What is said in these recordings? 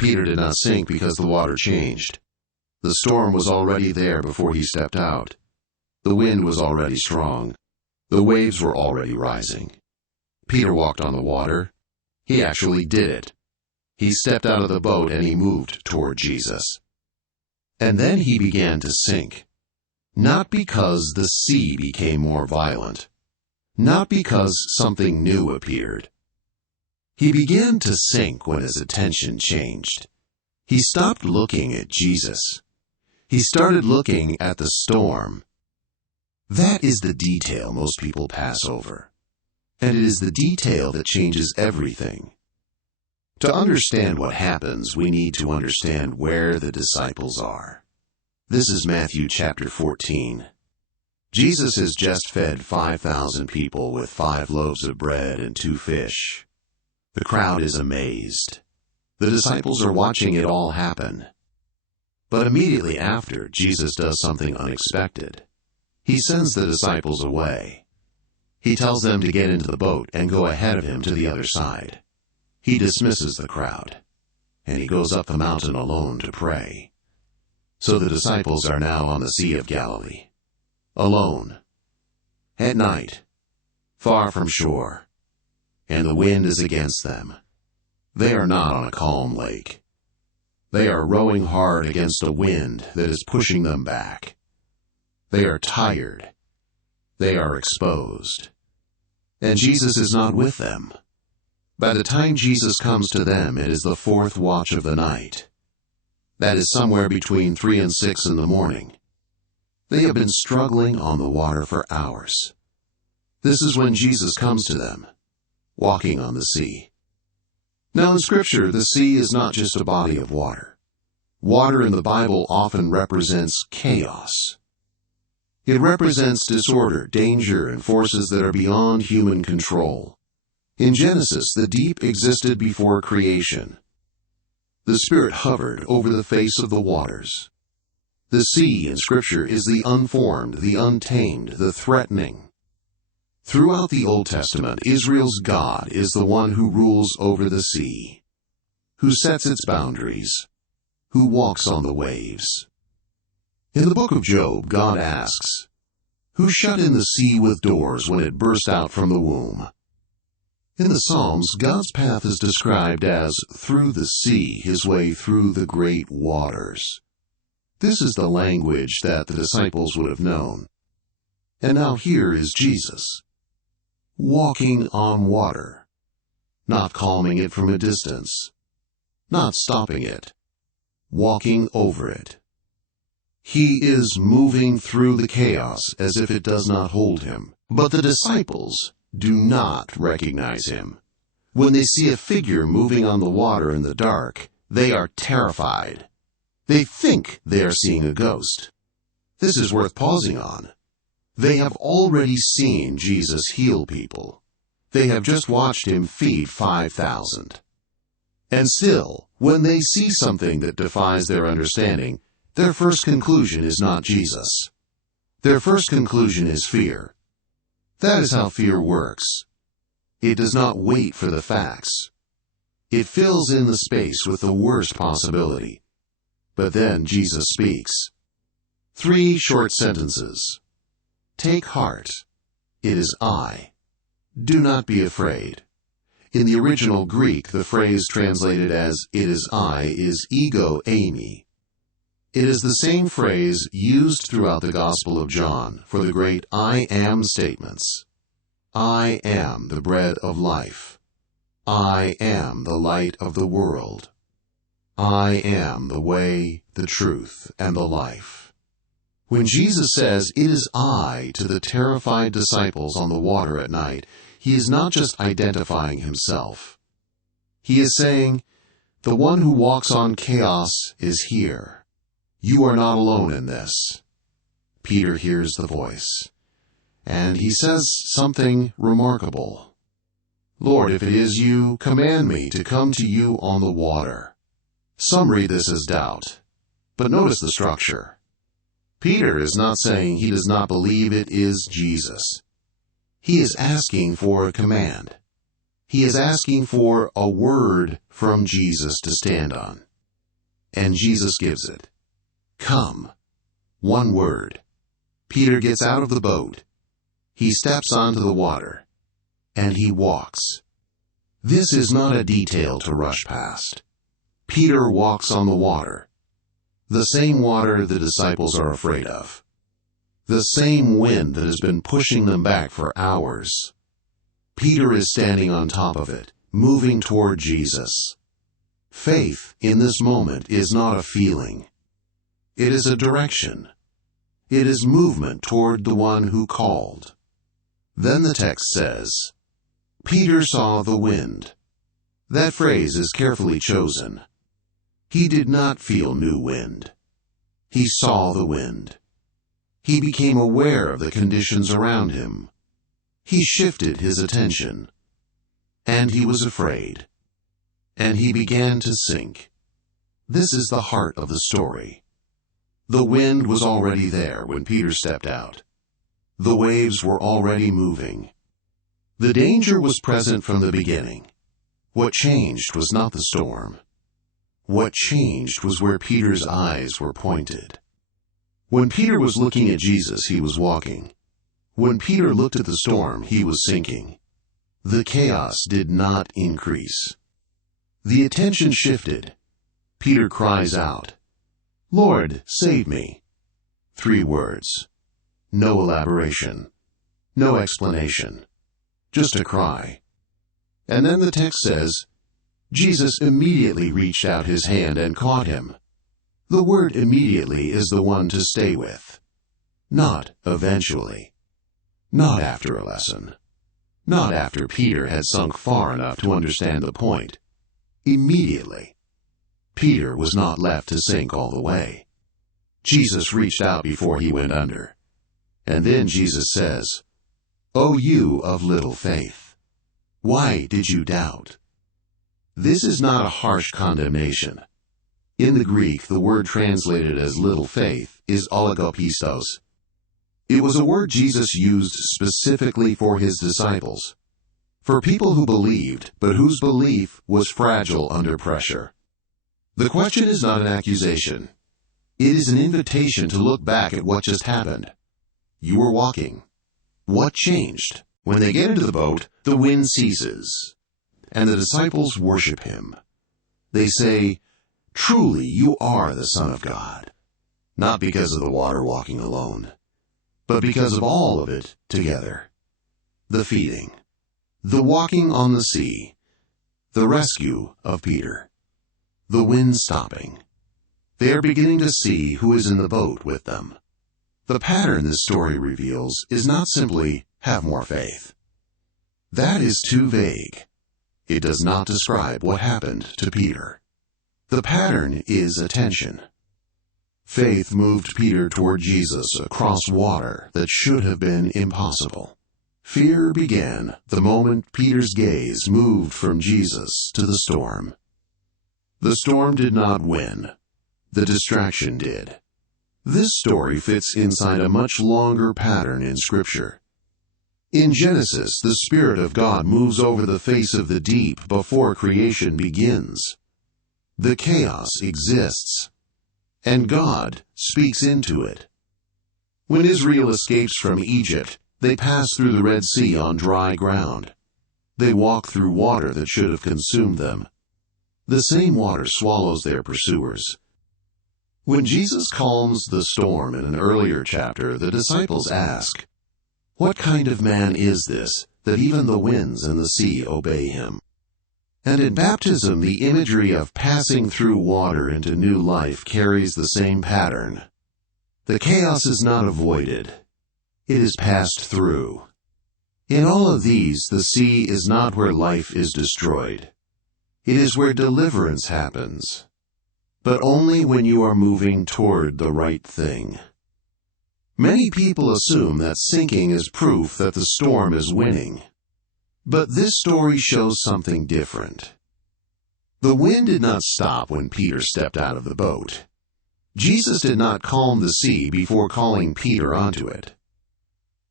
Peter did not sink because the water changed. The storm was already there before he stepped out. The wind was already strong. The waves were already rising. Peter walked on the water. He actually did it. He stepped out of the boat and he moved toward Jesus. And then he began to sink. Not because the sea became more violent. Not because something new appeared. He began to sink when his attention changed. He stopped looking at Jesus. He started looking at the storm. That is the detail most people pass over. And it is the detail that changes everything. To understand what happens, we need to understand where the disciples are. This is Matthew chapter 14. Jesus has just fed 5,000 people with 5 loaves of bread and 2 fish. The crowd is amazed. The disciples are watching it all happen. But immediately after, Jesus does something unexpected. He sends the disciples away. He tells them to get into the boat and go ahead of him to the other side. He dismisses the crowd, and he goes up the mountain alone to pray. So the disciples are now on the Sea of Galilee, alone, at night, far from shore, and the wind is against them. They are not on a calm lake. They are rowing hard against a wind that is pushing them back. They are tired. They are exposed. And Jesus is not with them. By the time Jesus comes to them, it is the 4th watch of the night. That is somewhere between 3 and 6 in the morning. They have been struggling on the water for hours. This is when Jesus comes to them, walking on the sea. Now in Scripture, the sea is not just a body of water. Water in the Bible often represents chaos. It represents disorder, danger, and forces that are beyond human control. In Genesis, the deep existed before creation. The Spirit hovered over the face of the waters. The sea in Scripture is the unformed, the untamed, the threatening. Throughout the Old Testament, Israel's God is the one who rules over the sea, who sets its boundaries, who walks on the waves. In the book of Job, God asks, "Who shut in the sea with doors when it burst out from the womb?" In the Psalms, God's path is described as through the sea, his way through the great waters. This is the language that the disciples would have known. And now here is Jesus, walking on water, not calming it from a distance, not stopping it, walking over it. He is moving through the chaos as if it does not hold him. But the disciples do not recognize him. When they see a figure moving on the water in the dark, they are terrified. They think they are seeing a ghost. This is worth pausing on. They have already seen Jesus heal people. They have just watched him feed 5,000. And still, when they see something that defies their understanding, their first conclusion is not Jesus. Their first conclusion is fear. That is how fear works. It does not wait for the facts. It fills in the space with the worst possibility. But then Jesus speaks. 3 short sentences. Take heart. It is I. Do not be afraid. In the original Greek, the phrase translated as "it is I" is ego eimi. It is the same phrase used throughout the Gospel of John for the great I am statements. I am the bread of life. I am the light of the world. I am the way, the truth, and the life. When Jesus says, "It is I" to the terrified disciples on the water at night, he is not just identifying himself. He is saying, the one who walks on chaos is here. You are not alone in this. Peter hears the voice, and he says something remarkable. "Lord, if it is you, command me to come to you on the water." Some read this as doubt, but notice the structure. Peter is not saying he does not believe it is Jesus. He is asking for a command. He is asking for a word from Jesus to stand on. and Jesus gives it. Come. One word. Peter gets out of the boat. He steps onto the water, and he walks. This is not a detail to rush past. Peter walks on the water. The same water the disciples are afraid of. The same wind that has been pushing them back for hours. Peter is standing on top of it, moving toward Jesus. Faith in this moment is not a feeling. It is a direction. It is movement toward the one who called. Then the text says, Peter saw the wind. That phrase is carefully chosen. He did not feel new wind. He saw the wind. He became aware of the conditions around him. He shifted his attention. And he was afraid. And he began to sink. This is the heart of the story. The wind was already there when Peter stepped out. The waves were already moving. The danger was present from the beginning. What changed was not the storm. What changed was where Peter's eyes were pointed. When Peter was looking at Jesus, he was walking. When Peter looked at the storm, he was sinking. The chaos did not increase. The attention shifted. Peter cries out, Lord, save me. 3 words. No elaboration. No explanation. Just a cry. And then the text says, Jesus immediately reached out his hand and caught him. The word immediately is the one to stay with. Not eventually. Not after a lesson. Not after Peter had sunk far enough to understand the point. Immediately. Peter was not left to sink all the way. Jesus reached out before he went under. And then Jesus says, O you of little faith, why did you doubt? This is not a harsh condemnation. In the Greek, the word translated as little faith is oligopistos. It was a word Jesus used specifically for his disciples, for people who believed, but whose belief was fragile under pressure. The question is not an accusation. It is an invitation to look back at what just happened. You were walking. What changed? When they get into the boat, the wind ceases, and the disciples worship him. They say, Truly you are the Son of God, not because of the water walking alone, but because of all of it together. The feeding, the walking on the sea, the rescue of Peter, the wind stopping. They are beginning to see who is in the boat with them. The pattern this story reveals is not simply, have more faith. That is too vague. It does not describe what happened to Peter. The pattern is attention. Faith moved Peter toward Jesus across water that should have been impossible. Fear began the moment Peter's gaze moved from Jesus to the storm. The storm did not win. The distraction did. This story fits inside a much longer pattern in Scripture. In Genesis, the Spirit of God moves over the face of the deep before creation begins. The chaos exists, and God speaks into it. When Israel escapes from Egypt, they pass through the Red Sea on dry ground. They walk through water that should have consumed them. The same water swallows their pursuers. When Jesus calms the storm in an earlier chapter, the disciples ask, What kind of man is this, that even the winds and the sea obey him? And in baptism, the imagery of passing through water into new life carries the same pattern. The chaos is not avoided. It is passed through. In all of these, the sea is not where life is destroyed. It is where deliverance happens. But only when you are moving toward the right thing. Many people assume that sinking is proof that the storm is winning. But this story shows something different. The wind did not stop when Peter stepped out of the boat. Jesus did not calm the sea before calling Peter onto it.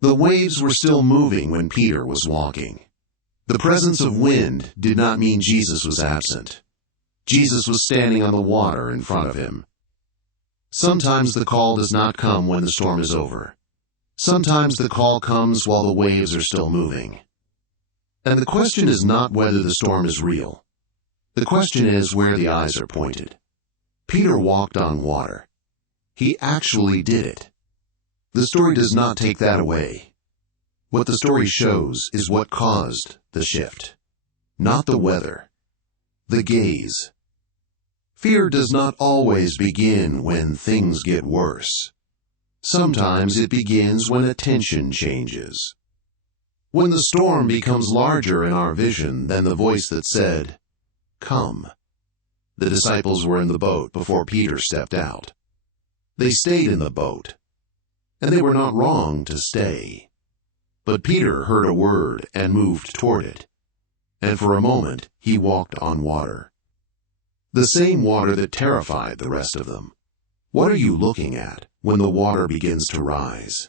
The waves were still moving when Peter was walking. The presence of wind did not mean Jesus was absent. Jesus was standing on the water in front of him. Sometimes the call does not come when the storm is over. Sometimes the call comes while the waves are still moving. And the question is not whether the storm is real. The question is where the eyes are pointed. Peter walked on water. He actually did it. The story does not take that away. What the story shows is what caused the shift. Not the weather. The gaze. Fear does not always begin when things get worse. Sometimes it begins when attention changes. When the storm becomes larger in our vision than the voice that said, "Come." The disciples were in the boat before Peter stepped out. They stayed in the boat, and they were not wrong to stay. But Peter heard a word and moved toward it, and for a moment he walked on water. The same water that terrified the rest of them. What are you looking at when the water begins to rise?